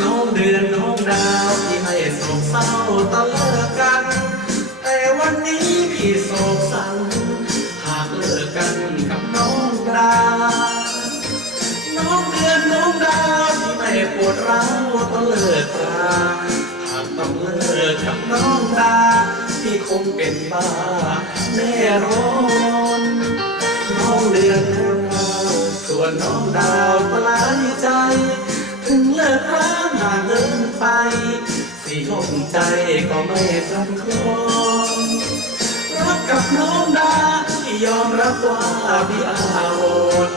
น้องเดือนน้องดาวที่ไม่โศกเศร้าตอนเลิก วันนี้พี่โศกสันหากเลิกกันกับน้องดาวน้องเดือนน้องดาวที่ไม่ปวดร้าวต้อนเลิกราหากต้องเลิกกับน้องดาพี่คงเป็นบ้าแน่นอนน้องเดือนน้องดาวส่วนน้องดาวปลายใจ ถึงเลิกร้างห่างเดินไป สีห้องใจก็ไม่สั่นคลอน รักกับน้องดายอมรับว่าพี่อาวรณ์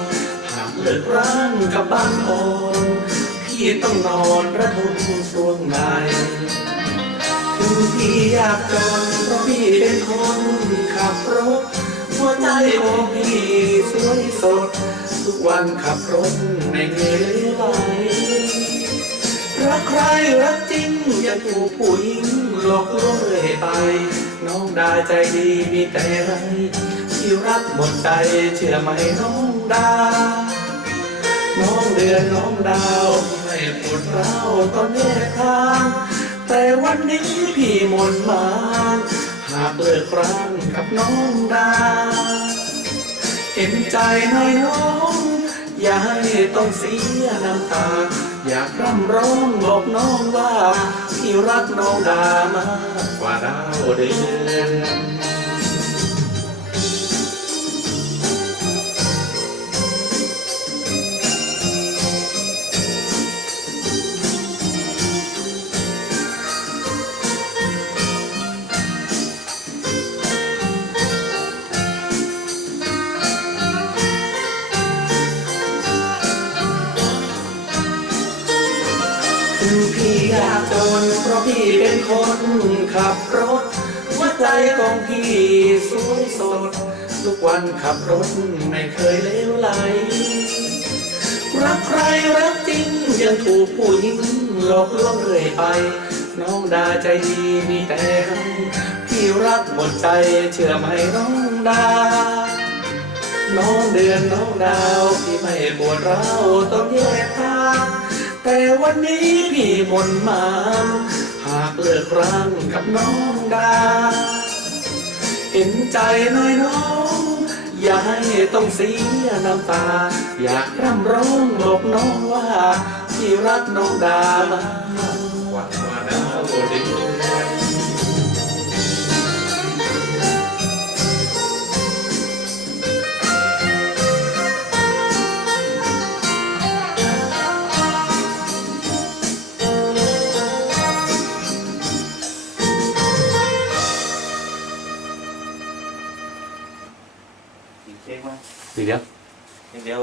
หากเลิกร้างกับบ้านโอนพี่ต้องนอนระทมสวงในถึงพี่อยากจนเพราะพี่เป็นคนขับรถหัวใจของพี่สวยสด ทุกวันขับรถไม่เหนื่อยไหลรักใครรักจริง ย่าถูกผู้หญิงหลอกลวงเลยไป น้องดาใจดีมีแต่ไรที่รักหมดใจเชื่อไหมน้องดา น้องเดือนน้องดาวไม่ปวดร้าวตอนแยกทางแต่วันนี้พี่หมนหมานหากเลิกร้างกับน้องดา เห็นใจหน่อยน้อง อย่าให้ต้องเสียน้ำตา อยากร่ำร้องบอกน้องว่า ที่รักน้องดามากกว่าดาวเดือนากจนเพราะพี่เป็นคนขับรถหัวใจของพี่สวยสดทุกวันขับรถไม่เคยเลวไหล รักใครรักจริงยังถูกผู้หญิงหลอกลวงเรื่อยไป น้องดาใจดีมีแต่ให้พี่รักหมดใจเชื่อไหมน้องดา น้องเดือนน้องดาวพี่ไม่ปวดร้าวต้องแยกทาง แต่วันนี้พี่มนมา หากเลิกรังกับน้องดา เห็นใจน้อยน้อง อย่าให้ต้องเสียน้ำตา อยากร่ำร้องบอกน้องว่าพี่รักน้องดามาก เช็คมาทีเดียวเช็คเดีย